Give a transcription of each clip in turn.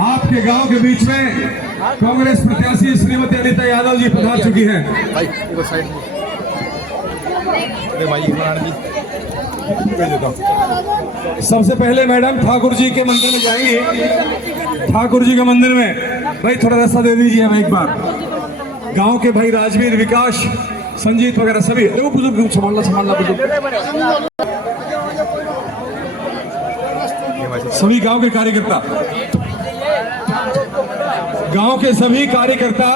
आपके गांव के बीच में कांग्रेस प्रत्याशी श्रीमती अनीता यादव जी पधार चुकी हैं। सबसे पहले मैडम ठाकुर जी के मंदिर में जाएंगी। ठाकुर जी के मंदिर में भाई थोड़ा रास्ता दे दीजिए हमें एक बार। गांव के भाई राजवीर, विकास, संजीत वगैरह सभी देखो बुजुर्ग संभालना बुजुर्ग, सभी गांव के कार्यकर्ता, गांव के सभी कार्यकर्ता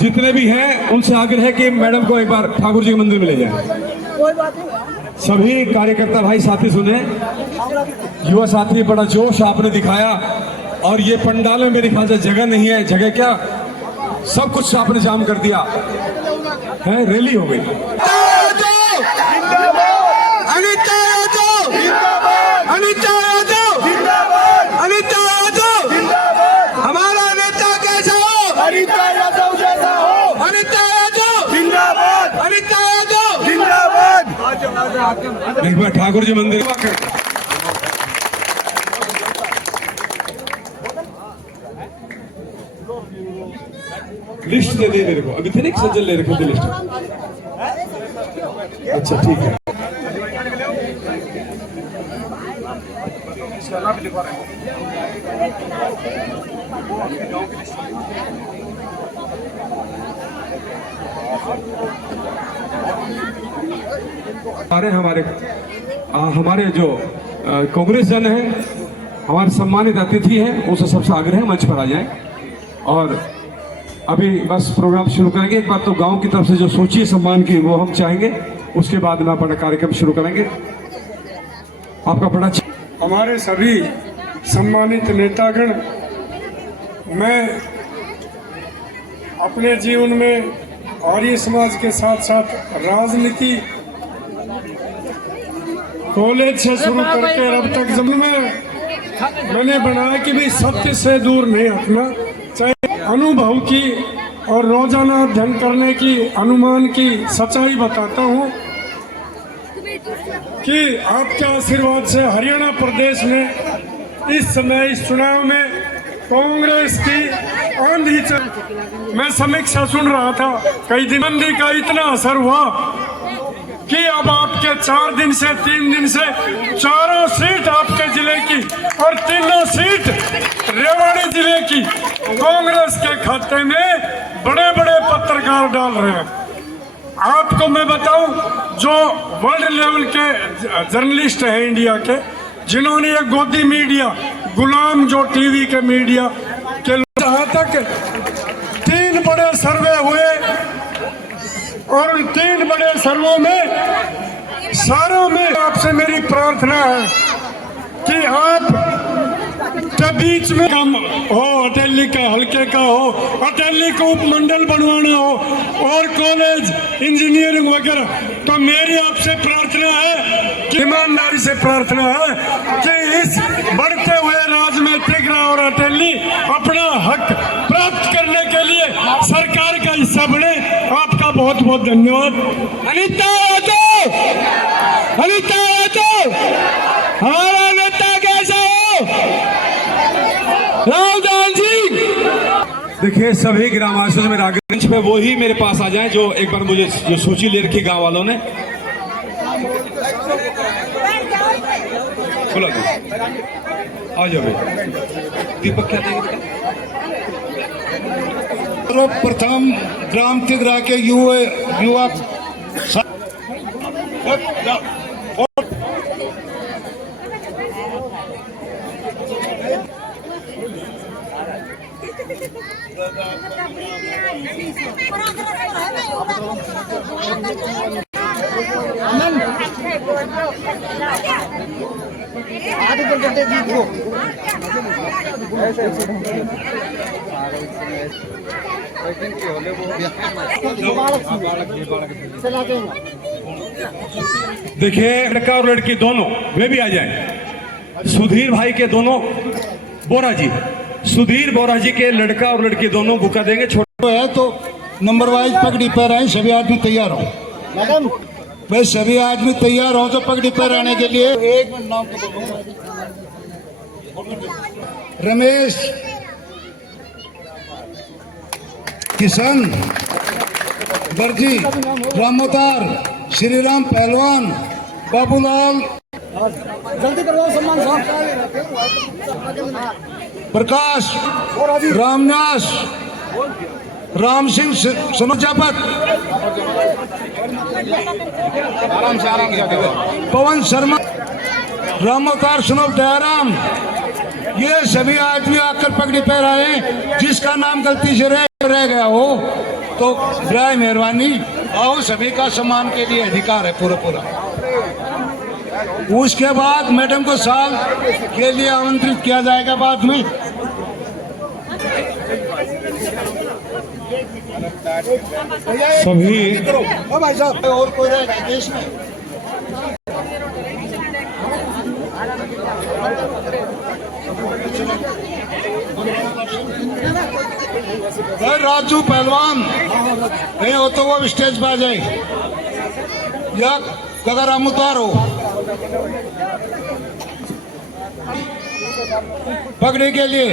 जितने भी हैं उनसे आग्रह है कि मैडम को एक बार ठाकुर जी के मंदिर में ले जाएं। सभी कार्यकर्ता भाई साथी सुने, युवा साथी बड़ा जोश आपने दिखाया और ये पंडाल में मेरे ख्याल से जगह नहीं है, जगह क्या सब कुछ आपने जाम कर दिया है, रैली हो गई। हमारा नेता कैसा हो? अनीता यादव जैसा हो। अनीता यादव जिंदाबाद। अनीता यादव जिंदाबाद। एक बार ठाकुर जी मंदिर लिस्ट दे दी मेरे को, अभी थे नहीं सज्जन ले रखे थे लिस्ट। अच्छा ठीक है। हमारे जो कांग्रेस जन है, हमारे सम्मानित अतिथि हैं, उनसे सबसे आग्रह है मंच पर आ जाएं। और अभी बस प्रोग्राम शुरू करेंगे। एक बार तो गांव की तरफ से जो सोचिए सम्मान की वो हम चाहेंगे, उसके बाद में अपना कार्यक्रम शुरू करेंगे। आपका बड़ा हमारे सभी सम्मानित नेतागण, मैं अपने जीवन में आर्य समाज के साथ साथ राजनीति कॉलेज से शुरू करके अब तक जमीन में मैंने बनाया कि भी सत्य से दूर नहीं हटना चाहिए। अनुभव की और रोजाना अध्ययन करने की, अनुमान की सच्चाई बताता हूँ कि आपके आशीर्वाद से हरियाणा प्रदेश में इस समय इस चुनाव में कांग्रेस की आंधी चल। मैं समीक्षा सुन रहा था, कई दिन मंदी का इतना असर हुआ कि अब आपके 4 दिन से 3 दिन से चारों सीट आपके जिले की और तीनों सीट रेवाड़ी जिले की कांग्रेस के खाते में बड़े बड़े पत्रकार डाल रहे हैं। आपको मैं बताऊं, जो वर्ल्ड लेवल के जर्नलिस्ट हैं इंडिया के, जिन्होंने ये गोदी मीडिया, गुलाम जो टीवी के मीडिया के, जहां तक 3 बड़े सर्वे हुए और उन 3 बड़े सर्वों में सारों में आपसे मेरी प्रार्थना है कि आप के बीच में काम हो, अटेली का हल्के का हो, अटेली को उपमंडल बनवाना हो और कॉलेज इंजीनियरिंग वगैरह, तो मेरी आपसे प्रार्थना है कि ईमानदारी से प्रार्थना है कि इस बढ़ते हुए राज में तिगरा और अटेली अपना हक प्राप्त करने के लिए सरकार का हिस्सा बने। आपका बहुत बहुत धन्यवाद। अनीता यादव, अनीता यादव, हमारा नेता कैसा हो? राहुल जी। देखिए सभी ग्रामवासियों से मेरा आग्रह पे वो ही मेरे पास आ जाएं जो एक बार मुझे जो सूची ले रखी गांव वालों ने। बुला दो, आ जाओ भाई। दीपक क्या देंगे बेटा? सर्वप्रथम ग्राम तिगरा के युवा देखिए लड़का और लड़की दोनों वे भी आ जाएं। सुधीर भाई के दोनों बोरा जी, सुधीर बोरा जी के लड़का और लड़की दोनों बुका देंगे। छोटे है तो नंबर वाइज पगड़ी पहराएं, सभी आदमी तैयार हो। मैडम भाई सभी आदमी तैयार हो तो पगड़ी पहराने के लिए। एक मिनट नाम रमेश, किशन, बर्जी, रामोतार, श्रीराम पहलवान, बाबूलाल, जल्दी करवाओ सम्मान साहब। प्रकाश, रामनास, राम सिंह समझापत, पवन शर्मा, रामोतार, सुनव दयाराम, ये सभी आदमी आकर पगड़ी पहराए। जिसका नाम गलती से रह गया हो तो बराए मेहरबानी आओ, सभी का सम्मान के लिए अधिकार है पूरा। उसके बाद मैडम को साल के लिए आमंत्रित किया जाएगा बाद में। सभी भाई साहब और कोई रहेगा देश में? राजू पहलवान नहीं हो तो वो स्टेज पर आ जाए, या अगर हम उतारो पकड़े के लिए।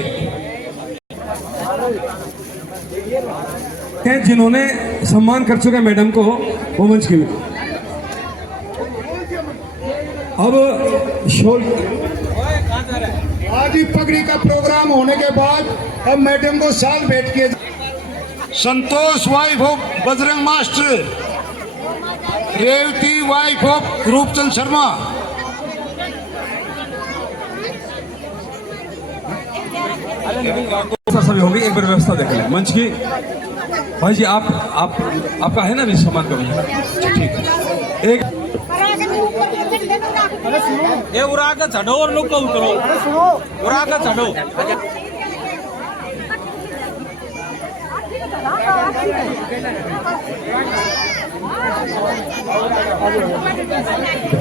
जिन्होंने सम्मान कर चुके मैडम को वो मंच की अब शोल। आज ही पगड़ी का प्रोग्राम होने के बाद अब मैडम को साल भेंट किए। Santosh wife of Bajrang master, Revati wife of Roopchand Sharma, सभी होगी। एक बार व्यवस्था देख लें मंच की। भाई जी आपका है ना भी सम्मान करो। ठीक है, एक ये उड़ा के चढ़ो और लोग को उतरो, उड़ा के चढ़ो।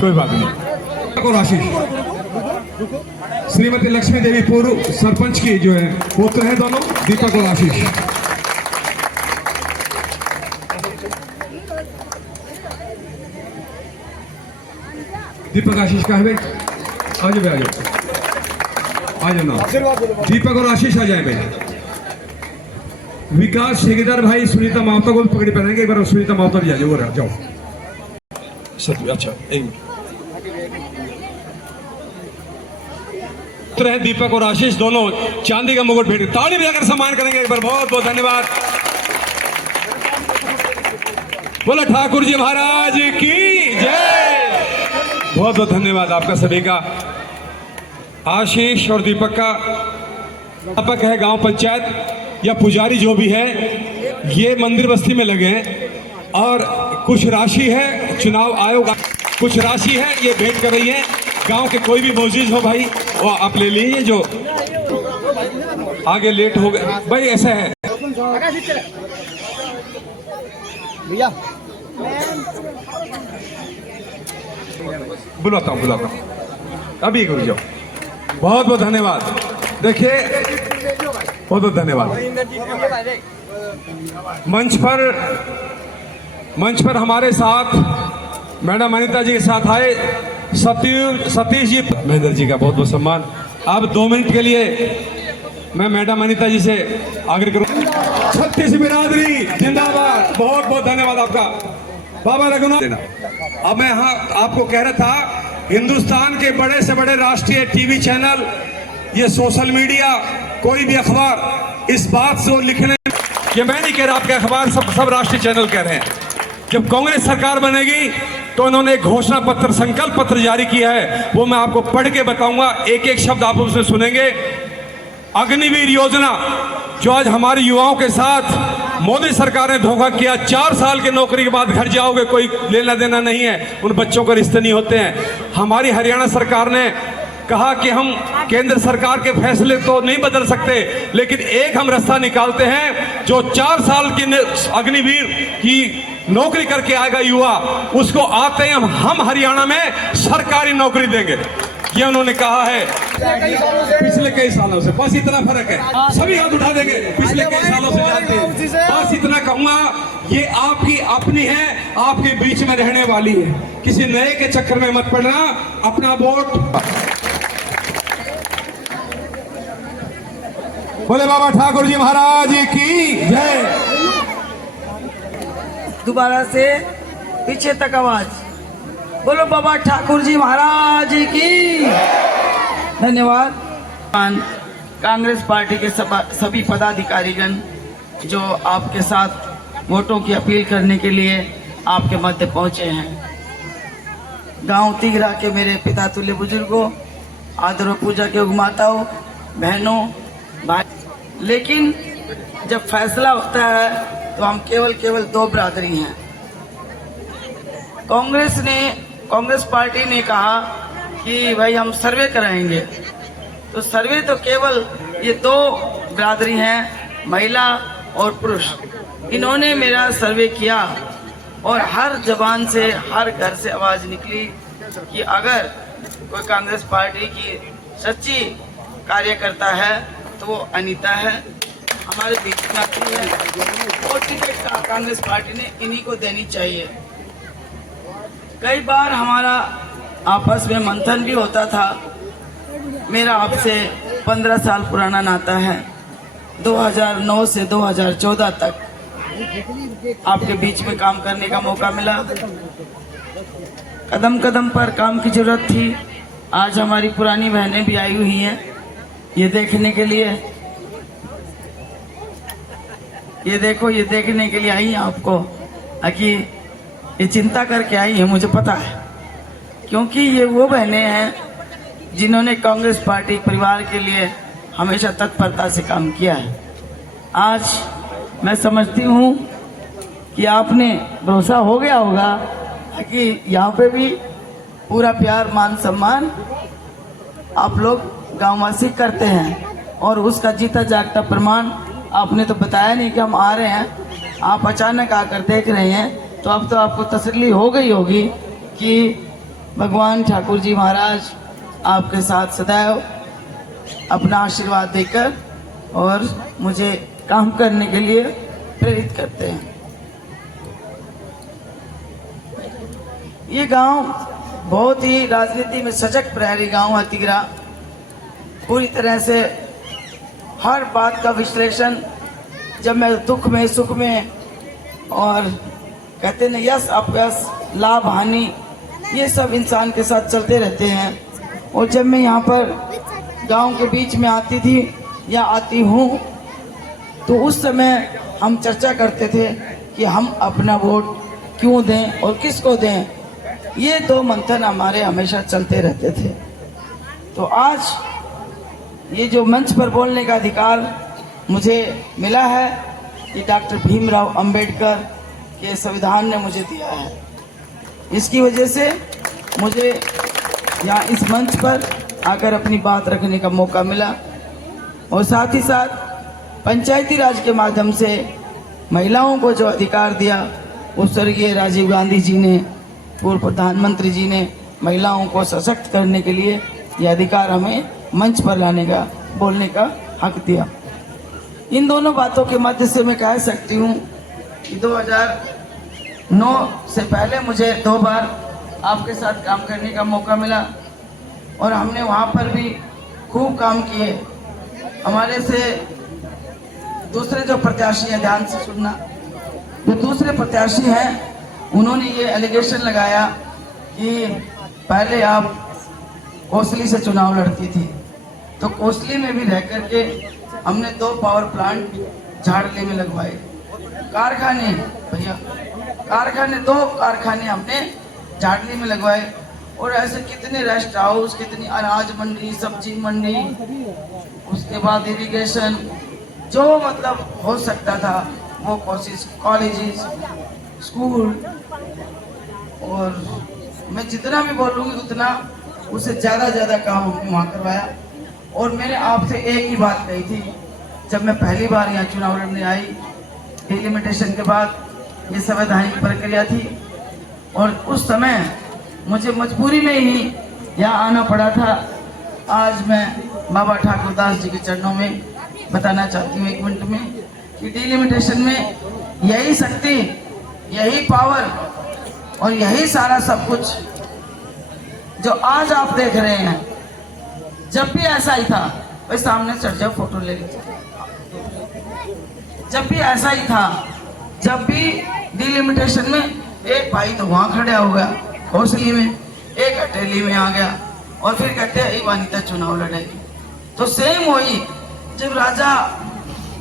कोई बात नहीं। और आशीष श्रीमती लक्ष्मी देवी पूर्व सरपंच की जो है पुत्र है दोनों, दीपक और आशीष। दीपक आशीष का है भाई, आ जाओ भाई, आ जाओ ना। दीपक और आशीष आ जाए भाई। विकास ठेकेदार भाई सुनीता मावता को भी पकड़ी पहनेंगे। एक बार सुनीता मावता भी आ जाओ, वो जाओ सर। अच्छा एक है दीपक और आशीष दोनों चांदी का मुकुट भेंट, ताली बजाकर सम्मान करेंगे एक बार। बहुत बहुत धन्यवाद। बोला ठाकुर जी महाराज की जय। बहुत बहुत धन्यवाद आपका सभी का। आशीष और दीपक का अध्यापक है गांव पंचायत या पुजारी जो भी है, ये मंदिर बस्ती में लगे हैं और कुछ राशि है चुनाव आयोग, कुछ राशि है ये भेंट कर रही है। गांव के कोई भी मौजूद हो भाई वो आप ले लीजिए, जो आगे लेट हो गए भाई ऐसा है। भैया बुलाता हूँ अभी रुक जाओ। बहुत बहुत धन्यवाद। देखिए बहुत बहुत धन्यवाद। मंच पर हमारे साथ मैडम अनिता जी के साथ आए सतीश जी महेंद्र जी का बहुत बहुत सम्मान। अब 2 मिनट के लिए मैं मैडम अनिता जी से आग्रह करूँ। छत्तीस बिरादरी जिंदाबाद। बहुत बहुत धन्यवाद आपका बाबा रघुनाथ। अब मैं यहाँ आपको कह रहा था हिंदुस्तान के बड़े से बड़े राष्ट्रीय टीवी चैनल, ये सोशल मीडिया, कोई भी अखबार इस बात से वो लिखने, ये मैं नहीं कह रहा, आपके अखबार सब राष्ट्रीय चैनल कह रहे हैं, जब कांग्रेस सरकार बनेगी तो इन्होंने एक घोषणा पत्र, संकल्प पत्र जारी किया है, वो मैं आपको पढ़ के बताऊंगा, एक एक शब्द आप उसमें सुनेंगे। अग्निवीर योजना, जो आज हमारे युवाओं के साथ मोदी सरकार ने धोखा किया, 4 साल की नौकरी के बाद घर जाओगे, कोई लेना देना नहीं है, उन बच्चों के रिश्ते नहीं होते हैं। हमारी हरियाणा सरकार ने कहा कि हम केंद्र सरकार के फैसले तो नहीं बदल सकते, लेकिन एक हम रास्ता निकालते हैं, जो 4 साल की अग्निवीर की नौकरी करके आएगा युवा, उसको आते ही हम हरियाणा में सरकारी नौकरी देंगे, ये उन्होंने कहा है। पिछले कई सालों से बस इतना फर्क है, सभी हाथ उठा देंगे, पिछले कई सालों से जानते हैं। बस इतना कहूंगा, ये आपकी अपनी है, आपके बीच में रहने वाली है, किसी नए के चक्कर में मत पड़ना, अपना वोट। बोले बाबा ठाकुर जी महाराज की जय। दोबारा से पीछे तक आवाज, बोलो बाबा ठाकुर जी महाराज की। धन्यवाद। कांग्रेस पार्टी के सभी पदाधिकारीगण जो आपके साथ वोटों की अपील करने के लिए आपके मध्य पहुंचे हैं, गांव तिगरा के मेरे पिता तुल्य बुजुर्गों, आदर और पूजा के उगमाताओं, बहनों, भाई, लेकिन जब फैसला होता है तो हम केवल 2 बिरादरी हैं। कांग्रेस पार्टी ने कहा कि भाई हम सर्वे कराएंगे, तो सर्वे तो केवल ये 2 बिरादरी हैं, महिला और पुरुष। इन्होंने मेरा सर्वे किया और हर जबान से, हर घर से आवाज़ निकली कि अगर कोई कांग्रेस पार्टी की सच्ची कार्यकर्ता है तो वो अनीता है, हमारे बीच में आती है, और टिकट कांग्रेस पार्टी ने इन्हीं को देनी चाहिए। कई बार हमारा आपस में मंथन भी होता था। मेरा आपसे 15 साल पुराना नाता है। 2009 से 2014 तक आपके बीच में काम करने का मौका मिला। कदम कदम पर काम की जरूरत थी। आज हमारी पुरानी बहनें भी आई हुई हैं ये देखने के लिए, ये देखो, ये देखने के लिए आई हैं आपको, कि ये चिंता करके आई है, मुझे पता है, क्योंकि ये वो बहनें हैं जिन्होंने कांग्रेस पार्टी परिवार के लिए हमेशा तत्परता से काम किया है। आज मैं समझती हूँ कि आपने भरोसा हो गया होगा कि यहाँ पे भी पूरा प्यार, मान, सम्मान आप लोग गांववासी करते हैं, और उसका जीता जागता प्रमाण आपने तो बताया नहीं कि हम आ रहे हैं, आप अचानक आकर देख रहे हैं, तो अब तो आपको तसल्ली हो गई होगी कि भगवान ठाकुर जी महाराज आपके साथ सदैव अपना आशीर्वाद देकर और मुझे काम करने के लिए प्रेरित करते हैं। ये गांव बहुत ही राजनीति में सजग प्रहरी गांव है तिगरा। पूरी तरह से हर बात का विश्लेषण, जब मैं दुख में, सुख में, और कहते हैं यश अपयश, लाभ हानि, ये सब इंसान के साथ चलते रहते हैं। और जब मैं यहाँ पर गांव के बीच में आती थी या आती हूँ, तो उस समय हम चर्चा करते थे कि हम अपना वोट क्यों दें और किसको दें। ये 2 मंथन हमारे हमेशा चलते रहते थे। तो आज ये जो मंच पर बोलने का अधिकार मुझे मिला है, ये डॉक्टर भीमराव अंबेडकर के संविधान ने मुझे दिया है। इसकी वजह से मुझे यहाँ इस मंच पर आकर अपनी बात रखने का मौका मिला, और साथ ही साथ पंचायती राज के माध्यम से महिलाओं को जो अधिकार दिया, वो स्वर्गीय राजीव गांधी जी ने, पूर्व प्रधानमंत्री जी ने महिलाओं को सशक्त करने के लिए यह अधिकार हमें मंच पर लाने का, बोलने का हक दिया। इन दोनों बातों के मध्य से मैं कह सकती हूँ कि 2009 से पहले मुझे 2 बार आपके साथ काम करने का मौका मिला, और हमने वहाँ पर भी खूब काम किए। हमारे से दूसरे जो प्रत्याशी हैं, ध्यान से सुनना, जो दूसरे प्रत्याशी हैं, उन्होंने ये एलिगेशन लगाया कि पहले आप कोसली से चुनाव लड़ती थी, तो कोसली में भी रह करके हमने 2 पावर प्लांट झाड़ले में लगवाए। कारखाने भैया, कारखाने 2 कारखाने हमने झाड़ली में लगवाए। और ऐसे कितने रेस्ट हाउस, कितनी अनाज मंडी, सब्जी मंडी, उसके बाद इरिगेशन, जो मतलब हो सकता था वो कोशिश, कॉलेजेस, स्कूल, और मैं जितना भी बोलूँगी उतना उससे ज़्यादा काम हमने वहाँ करवाया। और मैंने आपसे एक ही बात कही थी जब मैं पहली बार यहाँ चुनाव लड़ने आई, डिलिमिटेशन के बाद ये संवैधानिक प्रक्रिया थी, और उस समय मुझे मजबूरी में ही यहाँ आना पड़ा था। आज मैं बाबा ठाकुरदास जी के चरणों में बताना चाहती हूँ 1 मिनट में कि डिलिमिटेशन में यही शक्ति, यही पावर और यही सारा सब कुछ जो आज आप देख रहे हैं, जब भी ऐसा ही था, भाई सामने चढ़ जाओ, फोटो ले लीजिए। जब भी ऐसा ही था, जब भी डिलिमिटेशन में एक भाई तो वहां खड़ा हो गया कोसली में, एक अटेली में आ गया, और फिर कहते हैं वानिता चुनाव लड़ेगी। तो सेम वही, जब राजा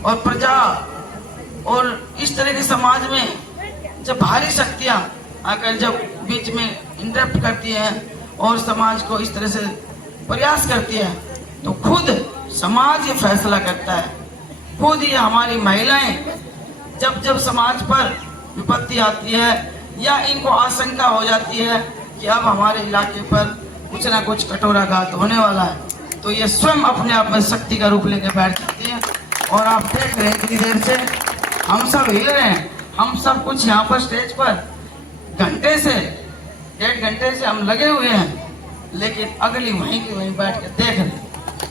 और प्रजा और इस तरह के समाज में जब भारी शक्तियां आकर जब बीच में इंटरप्ट करती हैं और समाज को इस तरह से प्रयास करती है, तो खुद समाज ये फैसला करता है। खुद ये हमारी महिलाएं जब समाज पर विपत्ति आती है या इनको आशंका हो जाती है कि अब हमारे इलाके पर कुछ ना कुछ कटोराघात होने वाला है, तो ये स्वयं अपने आप में शक्ति का रूप लेकर बैठ जाती है। और आप देख रहे हैं कितनी देर से हम सब हिल रहे हैं, हम सब कुछ यहाँ पर स्टेज पर घंटे से 1.5 घंटे से हम लगे हुए हैं, लेकिन अगली वहीं की वहीं बैठ कर देख रहे हैं।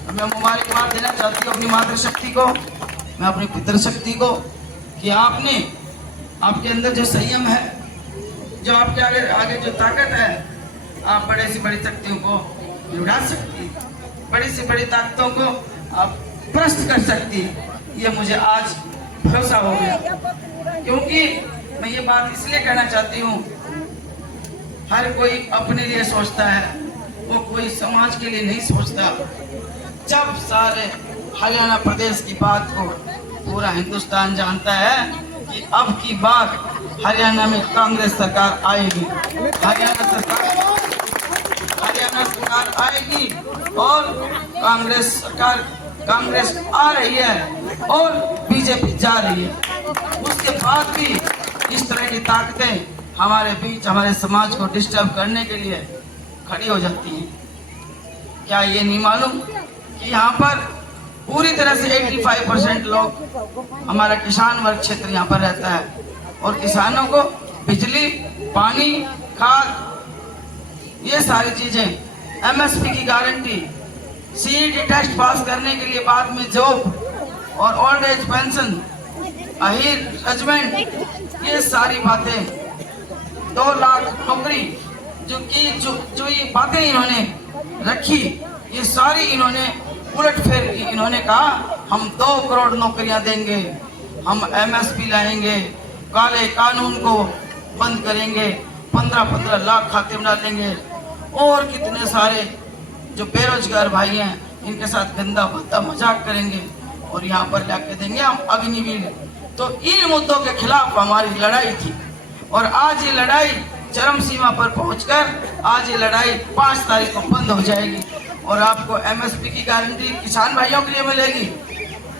मैं मुबारकबाद देना चाहती हूँ अपनी मातृशक्ति को, मैं अपनी पितृशक्ति को, कि आपने, आपके अंदर जो संयम है, जो आपके आगे जो ताकत है, आप बड़े से बड़ी शक्तियों को लुढ़ा सकती, बड़ी से बड़ी ताकतों को आप भ्रष्ट कर सकती। ये मुझे आज भरोसा हो गया, क्योंकि मैं ये बात इसलिए कहना चाहती हूँ, हर कोई अपने लिए सोचता है, वो कोई समाज के लिए नहीं सोचता। जब सारे हरियाणा प्रदेश की बात को पूरा हिंदुस्तान जानता है कि अब की बार हरियाणा में कांग्रेस सरकार आएगी, हरियाणा सरकार आएगी, और कांग्रेस आ रही है और बीजेपी जा रही है। उसके बाद भी इस तरह की ताकतें हमारे बीच, हमारे समाज को डिस्टर्ब करने के लिए खड़ी हो जाती हैं। क्या ये नहीं मालूम कि यहाँ पर पूरी तरह से 85% लोग, हमारा किसान वर्ग क्षेत्र यहाँ पर रहता है, और किसानों को बिजली, पानी, खाद, ये सारी चीजें, MSP की गारंटी, CET टेस्ट पास करने के लिए बाद में जॉब और old age pension, Ahir judgement, ये सारी बातें, 2 लाख नौकरी, जो ये बातें इन्होंने रखी, ये सारी इन्होंने उलट फेर की। इन्होंने कहा हम 2 करोड़ नौकरियां देंगे, हम MSP लाएंगे, काले कानून को बंद करेंगे, 15-15 लाख खाते में डालेंगे, और कितने सारे जो बेरोजगार भाई हैं इनके साथ गंदा भद्दा मजाक करेंगे और यहाँ पर लाके देंगे हम अग्निवीर। तो इन मुद्दों के खिलाफ हमारी लड़ाई थी, और आज ये लड़ाई चरम सीमा पर पहुंचकर आज ये लड़ाई 5 तारीख को बंद हो जाएगी, और आपको MSP की गारंटी किसान भाइयों के लिए मिलेगी,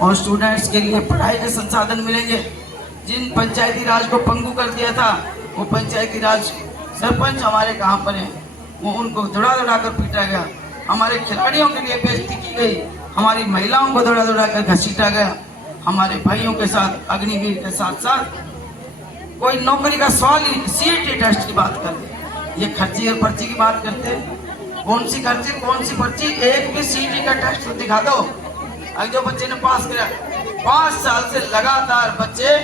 और स्टूडेंट्स के लिए पढ़ाई के संसाधन मिलेंगे। जिन पंचायती राज को पंगु कर दिया था, वो पंचायती राज सरपंच हमारे कहाँ पर हैं, वो उनको दौड़ा कर पीटा गया, हमारे खिलाड़ियों के लिए बेइज्जती की गई, हमारी महिलाओं को दौड़ा कर घसीटा गया, हमारे भाइयों के साथ, अग्निवीर के साथ साथ कोई नौकरी का सवाल ही, CET टेस्ट की बात करते, ये खर्ची और पर्ची की बात करते। कौन सी खर्ची, कौन सी पर्ची, एक भी CET का टेस्ट तो दिखा दो। अगर जो बच्चे ने पास किया, 5 साल से लगातार बच्चे,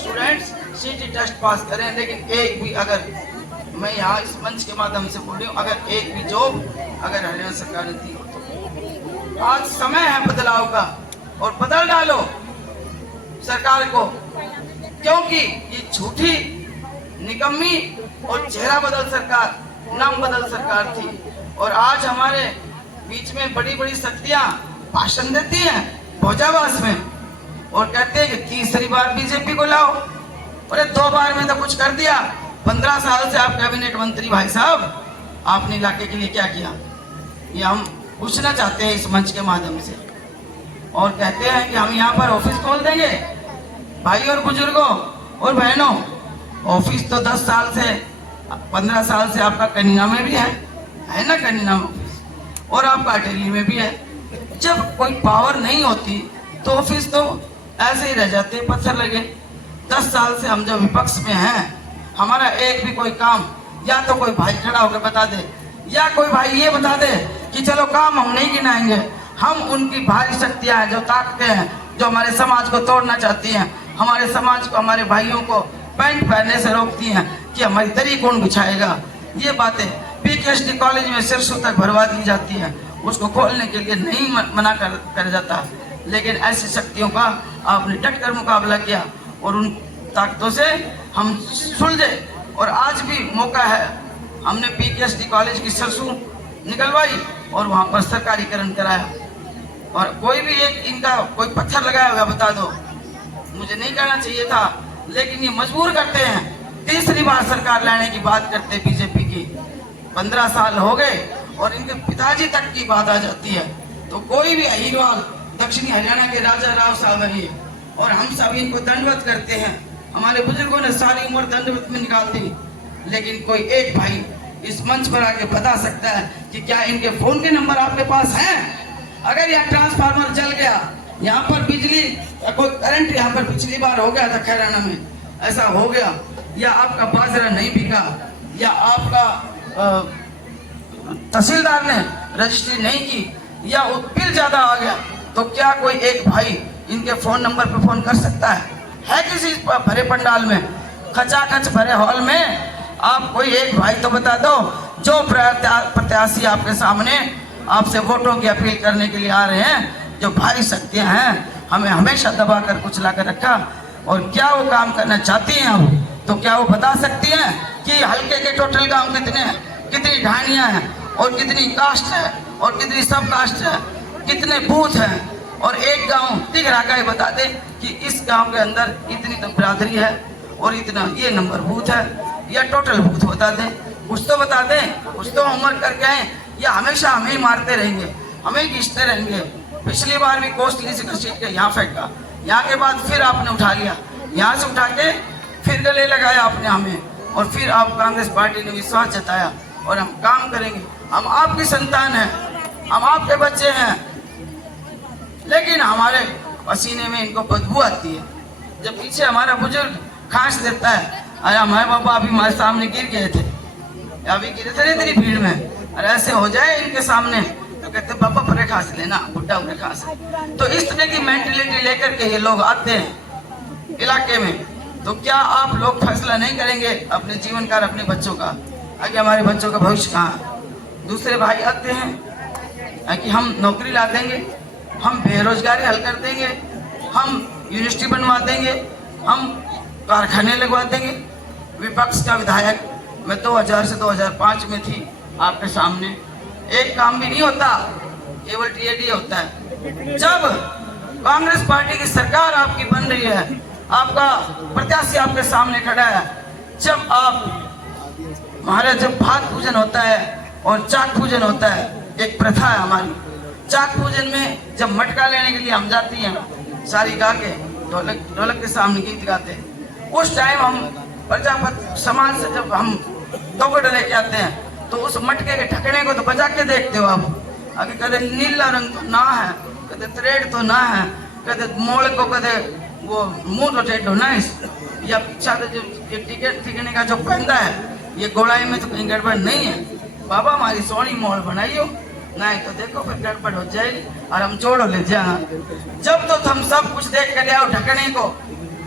स्टूडेंट्स CET टेस्ट पास करें, लेकिन एक भी, अगर मैं यहाँ इस मंच के माध्यम से बोल रही हूँ, अगर एक भी जॉब अगर हरियाणा सरकार ने दी हो, तो आज समय है बदलाव का, और बदल डालो सरकार को, क्योंकि ये झूठी, निकम्मी और चेहरा बदल सरकार नाम बदल सरकार थी, और आज हमारे बीच में बड़ी बड़ी शक्तियां भाषण देती हैं भोजावास में और कहते हैं कि तीसरी बार बीजेपी को लाओ। अरे 2 बार में तो कुछ कर दिया। 15 साल से आप कैबिनेट मंत्री भाई साहब, आपने इलाके के लिए क्या किया, ये हम पूछना चाहते हैं इस मंच के माध्यम से। और कहते हैं कि हम यहाँ पर ऑफिस खोल देंगे। भाई और बुजुर्गों और बहनों, ऑफिस तो 10 साल से 15 साल से आपका कन्या में भी है ना, कन्या ऑफिस, और आपका अटेली में भी है। जब कोई पावर नहीं होती तो ऑफिस तो ऐसे ही रह जाते, पत्थर लगे। 10 साल से हम जो विपक्ष में हैं, हमारा एक भी कोई काम या तो कोई भाई खड़ा होकर बता दे, या कोई भाई ये बता दे कि चलो काम हम नहीं गिनाएंगे, हम उनकी भारी शक्तियां हैं जो ताकतें हैं, जो हमारे समाज को तोड़ना चाहती हैं, हमारे समाज को, हमारे भाइयों को पैंट पहनने से रोकती हैं कि हमारी दरी कौन बिछाएगा। ये बातें पीकेएसडी कॉलेज में सिरसों तक भरवा दी जाती है, उसको खोलने के लिए नहीं मना कर जाता, लेकिन ऐसी शक्तियों का आपने डटकर मुकाबला किया और उन ताकतों से हम सुलझे। और आज भी मौका है, हमने पीकेएसडी कॉलेज की सरसों निकलवाई और वहाँ पर सरकारीकरण कराया। और कोई भी एक इनका कोई पत्थर लगाया हुआ बता दो, मुझे नहीं करना चाहिए था, लेकिन ये मजबूर करते हैं। तीसरी बार सरकार लाने की बात करते बीजेपी की। 15 साल हो गए और इनके पिताजी तक की बात आ जाती है। तो कोई भी अहीरवाल दक्षिणी हरियाणा के राजा राव साहब है और हम सब इनको दंडवत करते हैं। हमारे बुजुर्गों ने सारी उम्र दंडवत में निकाल दी, लेकिन कोई एक भाई इस मंच पर आके बता सकता है कि क्या इनके फोन के नंबर आपके पास हैं? अगर यह ट्रांसफार्मर जल गया, यहाँ पर बिजली कोई करंट यहाँ पर पिछली बार हो गया था खैराना में, ऐसा हो गया, या आपका बाजरा नहीं बिका, या आपका तहसीलदार ने रजिस्ट्री नहीं की, या बिल ज्यादा आ गया, तो क्या कोई एक भाई इनके फोन नंबर पे फोन कर सकता है किसी भरे पंडाल में, खचाखच भरे हॉल में? आप कोई एक भाई तो बता दो जो प्रत्याशी आपके सामने आपसे वोटों की अपील करने के लिए आ रहे हैं, जो भारी शक्तियां हैं, हमें हमेशा दबा कर कुचला कर रखा, और क्या वो काम करना चाहती हैं अब, तो क्या वो बता सकती हैं कि हल्के के टोटल गांव कितने हैं, कितनी ढाणियां हैं, और कितनी कास्ट है, और कितनी सब कास्ट है, कितने बूथ हैं, और एक गांव तिघरा का ही बता दे कि इस गांव के अंदर इतनी तो बिरादरी है और इतना ये नंबर बूथ है, या टोटल बूथ बता दें, कुछ तो बता दें, कुछ तो उम्र करके आए, या हमेशा हमें ही मारते रहेंगे, हमें ही घिसते रहेंगे। पिछली बार भी कोसली से घसीट के यहाँ फेंका, यहाँ के बाद फिर आपने उठा लिया, यहाँ से उठा के फिर गले लगाया आपने हमें, और फिर आप कांग्रेस पार्टी ने विश्वास जताया और हम काम करेंगे। हम आपकी संतान हैं, हम आपके बच्चे हैं, लेकिन हमारे पसीने में इनको बदबू आती है। जब पीछे हमारा बुजुर्ग खांस देता है, अरे हमारे पापा अभी हमारे सामने गिर गए थे, अभी गिरे थे तेरी भीड़ में, और ऐसे हो जाए इनके सामने तो कहते पापा परे खांस लेना, बुढ़ा उन्हें खांस। तो इस तरह की मेंटेलिटी लेकर के ये लोग आते हैं इलाके में। तो क्या आप लोग फैसला नहीं करेंगे अपने जीवन का, अपने बच्चों का, आगे हमारे बच्चों का भविष्य कहाँ? दूसरे भाई आते हैं कि हम नौकरी ला देंगे, हम बेरोजगारी हल कर देंगे, हम यूनिवर्सिटी बनवा देंगे, हम कारखाने लगवा देंगे। विपक्ष का विधायक मैं 2000 से 2005 में थी आपके सामने, एक काम भी नहीं होता, केवल टीएडी होता है। जब कांग्रेस पार्टी की सरकार आपकी बन रही है, आपका प्रत्याशी आपके सामने खड़ा है, जब आप हमारे जब भात पूजन होता है और चाक पूजन होता है, एक प्रथा है हमारी। चाक पूजन में जब मटका लेने के लिए हम जाती हैं, सारी गा के ढोलक के सामने गीत गाते हैं, उस टाइम हम प्रजापति समाज से जब हम तोगड़ लेके आते हैं तो उस मटके के ढकने को तो बजा के देखते हो आप। आगे कहते नीला रंग तो ना है, कहते त्रेड तो ना है, कहते मोड़ को कहते वो मुंह तो टेढ़ो ना इस, या पीछा तो जो टिकट टिकने का जो पहनता है, ये गोड़ाई में तो कहीं गड़बड़ नहीं है। बाबा हमारी सोनी मोड़ बनाइयो, नहीं तो देखो फिर गड़बड़ हो जाएगी और हम जोड़ो ले जाना। जब तो तुम सब कुछ देख कर ले आओ ढकने को,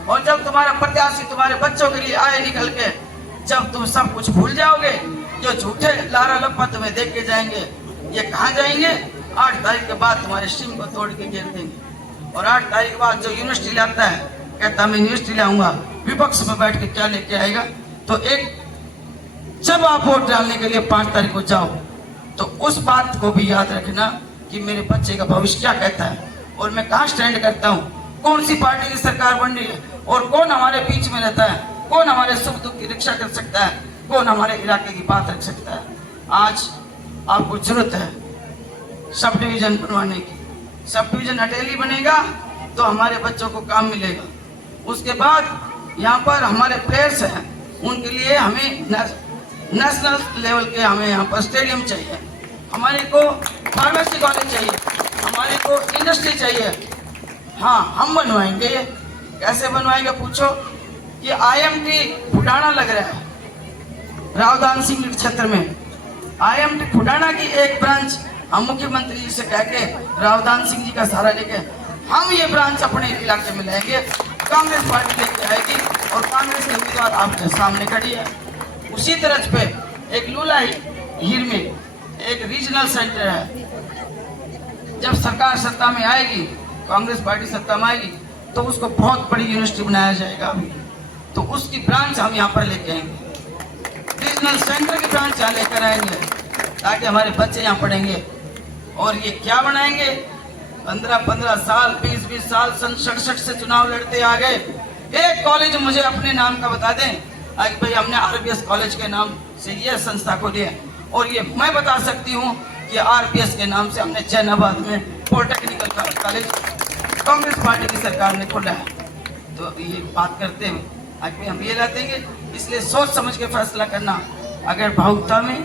और जब तुम्हारा प्रत्याशी तुम्हारे बच्चों के लिए आए निकल के, जब तुम सब कुछ भूल जाओगे, जो झूठे लारा लप्पा तुम्हें देख के जाएंगे, ये कहाँ जाएंगे? 8 तारीख के बाद तुम्हारे सिम को तोड़ के गिर देंगे। और 8 तारीख के बाद जो यूनिवर्सिटी लाता है, कहता मैं यूनिवर्सिटी लाऊंगा, विपक्ष में बैठ के क्या लेके आएगा? तो एक जब आप वोट डालने के लिए 5 तारीख को जाओ तो उस बात को भी याद रखना कि मेरे बच्चे का भविष्य क्या कहता है और मैं कहाँ स्टैंड करता हूँ, कौन सी पार्टी की सरकार बन रही है और कौन हमारे बीच में रहता है, कौन हमारे सुख दुख की रक्षा कर सकता है, कौन हमारे इलाके की बात रख सकता है। आज आपको जरूरत है सब डिवीजन बनवाने की। सब डिवीजन अटेली बनेगा तो हमारे बच्चों को काम मिलेगा। उसके बाद यहाँ पर हमारे प्लेयर्स हैं, उनके लिए हमें नेशनल लेवल के हमें यहाँ पर स्टेडियम चाहिए, हमारे को फार्मेसी कॉलेज चाहिए, हमारे को इंडस्ट्री चाहिए। हाँ, हम बनवाएंगे। ये कैसे बनवाएंगे पूछो कि IMT फुटाना लग रहा है रावदान सिंह के क्षेत्र में। IMT फुटाना की एक ब्रांच हम मुख्यमंत्री जी से कह के रावदान सिंह जी का सहारा लेके हम ये ब्रांच अपने इलाके में लाएंगे। कांग्रेस पार्टी लेके आएगी और कांग्रेस के उम्मीदवार आपके सामने खड़ी है। उसी तरह पे एक लूला हीर में एक रीजनल सेंटर है। जब सरकार सत्ता में आएगी, कांग्रेस पार्टी सत्ता में आएगी तो उसको बहुत बड़ी यूनिवर्सिटी बनाया जाएगा। तो उसकी ब्रांच हम यहाँ पर लेके आएंगे, रीजनल सेंटर की ब्रांच यहाँ लेकर आएंगे ताकि हमारे बच्चे यहाँ पढ़ेंगे। और ये क्या बनाएंगे, 15-15 साल 20-20 साल सन 67 से चुनाव लड़ते आ गए। एक कॉलेज मुझे अपने नाम का बता दें कि भाई हमने RPS कॉलेज के नाम से ये संस्था खोली है। और ये मैं बता सकती हूँ कि RPS के नाम से हमने जैनाबाद में पॉलिटेक्निकल कॉलेज कांग्रेस पार्टी की सरकार ने खोला है। तो ये बात करते हुए आज भी हम ये लाते हैं, इसलिए सोच समझ के फैसला करना। अगर भावुकता में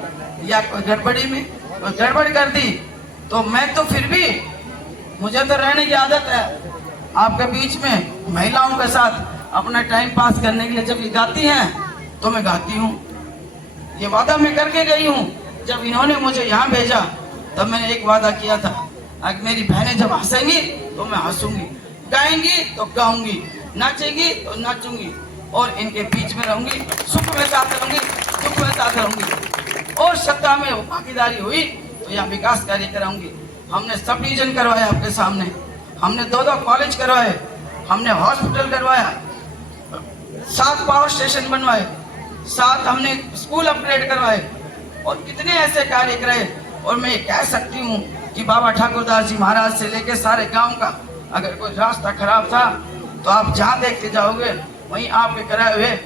या कोई गड़बड़ी में कोई गड़बड़ कर दी तो मैं तो फिर भी, मुझे तो रहने की आदत है आपके बीच में महिलाओं के साथ अपना टाइम पास करने के लिए। जब ये गाती हैं तो मैं गाती हूँ, ये वादा मैं करके गई हूँ। जब इन्होंने मुझे यहाँ भेजा तब मैंने एक वादा किया था, अगर मेरी बहनें जब हंसेंगी तो मैं हंसूंगी, गाएंगी तो गाऊंगी, नाचेंगी तो नाचूंगी और इनके बीच में रहूंगी, सुख में साथ रहूंगी, दुख में साथ रहूंगी। और सत्ता में वो भागीदारी हुई तो यहाँ विकास कार्य कराऊंगी। हमने सब डिवीजन करवाया आपके सामने, हमने 2-2 कॉलेज करवाए, हमने हॉस्पिटल करवाया, 7 पावर स्टेशन बनवाए, 7 हमने स्कूल अपग्रेड करवाए और कितने ऐसे कार्य कराए। और मैं कह सकती हूँ कि बाबा ठाकुरदास जी महाराज से लेकर सारे गांव का अगर कोई रास्ता खराब था तो आप जहाँ देखते जाओगे वहीं आपके कराए हुए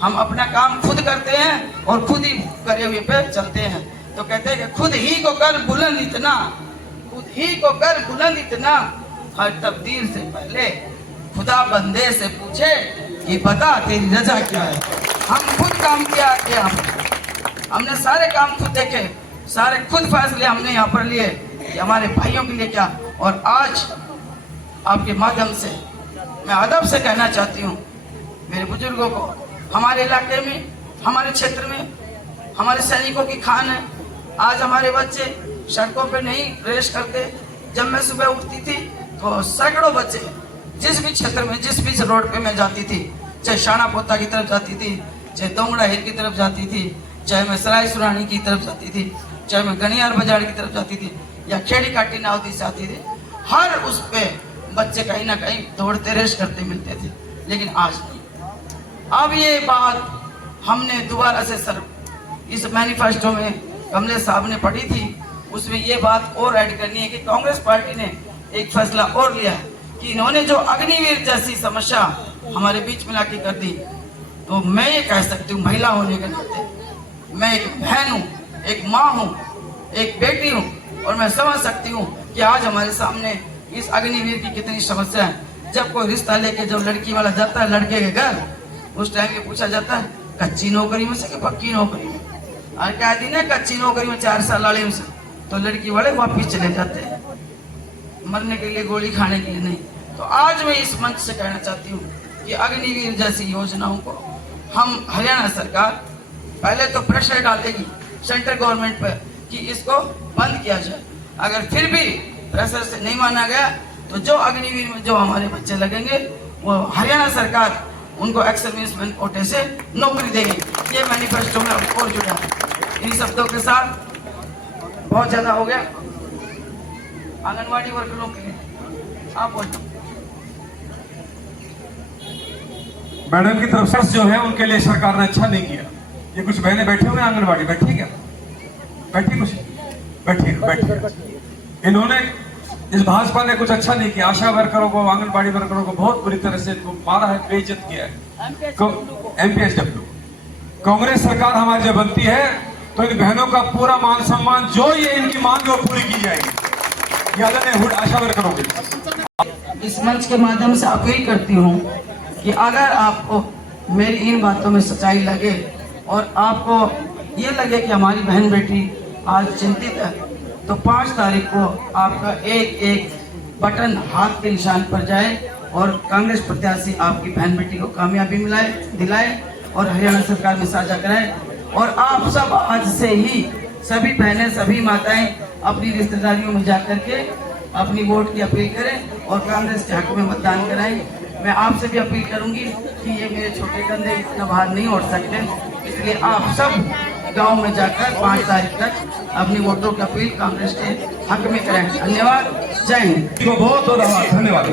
हम अपना काम खुद करते हैं और खुद ही करे हुए पे चलते हैं। तो कहते हैं कि खुद ही को कर बुलंद इतना, खुद ही को कर बुलंद इतना, हर तब्दील से पहले खुदा बंदे से पूछे कि बता तेरी रजा क्या है। हम खुद काम किया कि हमने सारे काम खुद देखे, सारे खुद फैसले हमने यहाँ पर लिए कि हमारे भाइयों के लिए क्या। और आज आपके माध्यम से मैं अदब से कहना चाहती हूँ मेरे बुजुर्गों को, हमारे इलाके में, हमारे क्षेत्र में हमारे सैनिकों की खान है। आज हमारे बच्चे सड़कों पे नहीं रेस करते। जब मैं सुबह उठती थी तो सैकड़ों बच्चे जिस भी क्षेत्र में, जिस भी रोड पे मैं जाती थी, चाहे शाना पोता की तरफ जाती थी, चाहे दोंगड़ा हिल की तरफ जाती थी, चाहे मैं सराय सुरानी की तरफ जाती थी, चाहे मैं गनियार बाजार की तरफ जाती थी या खेड़ी काटी नावती से आती थी, हर उस पे बच्चे कहीं ना कहीं दौड़ते रेस करते मिलते थे। लेकिन आज नहीं। अब ये बात हमने दोबारा से सर इस मैनिफेस्टो में कमले साहब ने पढ़ी थी, उसमें ये बात और ऐड करनी है कि कांग्रेस पार्टी ने एक फैसला और लिया है कि इन्होंने जो अग्निवीर जैसी समस्या हमारे बीच में लाके कर दी। तो मैं ये कह सकती हूँ महिला होने के नाते, मैं एक बहन हूँ, एक माँ हूँ, एक बेटी हूँ और मैं समझ सकती हूँ कि आज हमारे सामने इस अग्निवीर की कितनी समस्या है। जब कोई रिश्ता लेके जब लड़की वाला जाता है लड़के के घर, उस टाइम ये पूछा जाता है कच्ची नौकरी में से कि पक्की नौकरी में। और कह दी ना कच्ची नौकरी में 4 साल लाले से, तो लड़की वाले वापिस चले जाते हैं मरने के लिए, गोली खाने के लिए नहीं। तो आज मैं इस मंच से कहना चाहती हूँ कि अग्निवीर जैसी योजनाओं को हम, हरियाणा सरकार पहले तो प्रेशर डालेगी सेंट्रल गवर्नमेंट पर कि इसको बंद किया जाए। अगर फिर भी प्रेशर से नहीं माना गया तो जो अग्निवीर में जो हमारे बच्चे लगेंगे वो हरियाणा सरकार उनको एक्स सर्विसमैन कोटे से नौकरी देगी। ये मैनिफेस्टो में और जुड़ा है। इन शब्दों के साथ बहुत ज्यादा हो गया। आंगनवाड़ी वर्करों के लिए आप बोलो। मैडम की तरफ से जो है उनके लिए सरकार ने अच्छा नहीं किया। ये कुछ बहनें बैठे हुए हैं आंगनबाड़ी, बैठी क्या? बैठी कुछ? बैठी। इन्होंने, इस भाजपा ने कुछ अच्छा नहीं किया। आशा वर्करों को, आंगनबाड़ी वर्करों को बहुत बुरी तरह से इनको मारा है, बेइज्जत किया है। MPSW कांग्रेस सरकार हमारी जब बनती है तो इन बहनों का पूरा मान सम्मान, जो ये इनकी मांग है वो पूरी की जाएगी। याद है आशा वर्करों की। इस मंच के माध्यम से अपील करती हूँ कि अगर आपको मेरी इन बातों में सच्चाई लगे और आपको ये लगे कि हमारी बहन बेटी आज चिंतित है, तो 5 तारीख को आपका एक बटन हाथ के निशान पर जाए और कांग्रेस प्रत्याशी आपकी बहन बेटी को कामयाबी दिलाए और हरियाणा सरकार में साझा कराए। और आप सब आज से ही सभी बहनें, सभी माताएं अपनी रिश्तेदारियों में जाकर के अपनी वोट की अपील करें और कांग्रेस के हक में मतदान कराएं। मैं आपसे भी अपील करूंगी कि ये मेरे छोटे कंधे इतना बाहर नहीं उठ सकते, इसलिए आप सब गांव में जाकर 5 तारीख तक अपनी वोटों की अपील कांग्रेस के हक में करें। धन्यवाद, जय हिंद। बहुत बहुत धन्यवाद।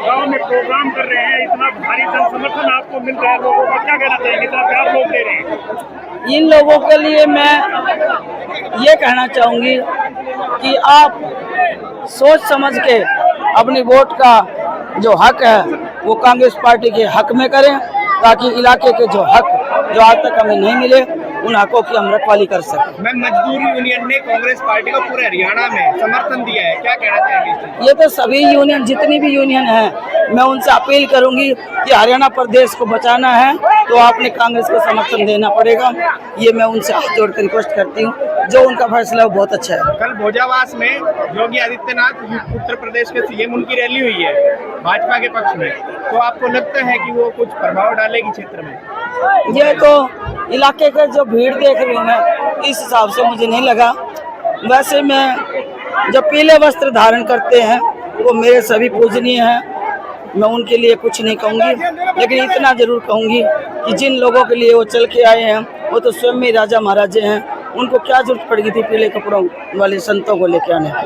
गांव में प्रोग्राम कर रहे हैं, इतना भारी जन समर्थन आपको मिल रहा है, लोगों का क्या कहना चाहेंगे? इतना प्यार लोग दे रहे हैं। इन लोगों के लिए मैं ये कहना चाहूँगी कि आप सोच समझ के अपनी वोट का जो हक है वो कांग्रेस पार्टी के हक में करें, ताकि इलाके के जो हक जो आज तक हमें नहीं मिले उन हकों की हम रखवाली कर सकें। मैं मजदूर यूनियन ने कांग्रेस पार्टी को पूरे हरियाणा में समर्थन दिया है, क्या कहना चाहेंगे? ये तो सभी यूनियन, जितनी भी यूनियन है, मैं उनसे अपील करूंगी कि हरियाणा प्रदेश को बचाना है तो आपने कांग्रेस को समर्थन देना पड़ेगा। ये मैं उनसे हाथ जोड़कर रिक्वेस्ट करती हूँ, जो उनका फैसला है वो बहुत अच्छा है। कल भोजावास में योगी आदित्यनाथ उत्तर प्रदेश के CM उनकी रैली हुई है भाजपा के पक्ष में, तो आपको लगता है कि वो कुछ प्रभाव डालेगी क्षेत्र में? ये तो इलाके का जो भीड़ देख रही हूँ मैं, इस हिसाब से मुझे नहीं लगा। वैसे मैं जो पीले वस्त्र धारण करते हैं वो मेरे सभी पूजनीय हैं, मैं उनके लिए कुछ नहीं कहूँगी, लेकिन इतना जरूर कहूँगी कि जिन लोगों के लिए वो चल के आए हैं वो तो स्वयं ही राजा महाराजे हैं, उनको क्या जरूरत पड़ गई थी पीले कपड़ों वाले संतों को लेके आने की।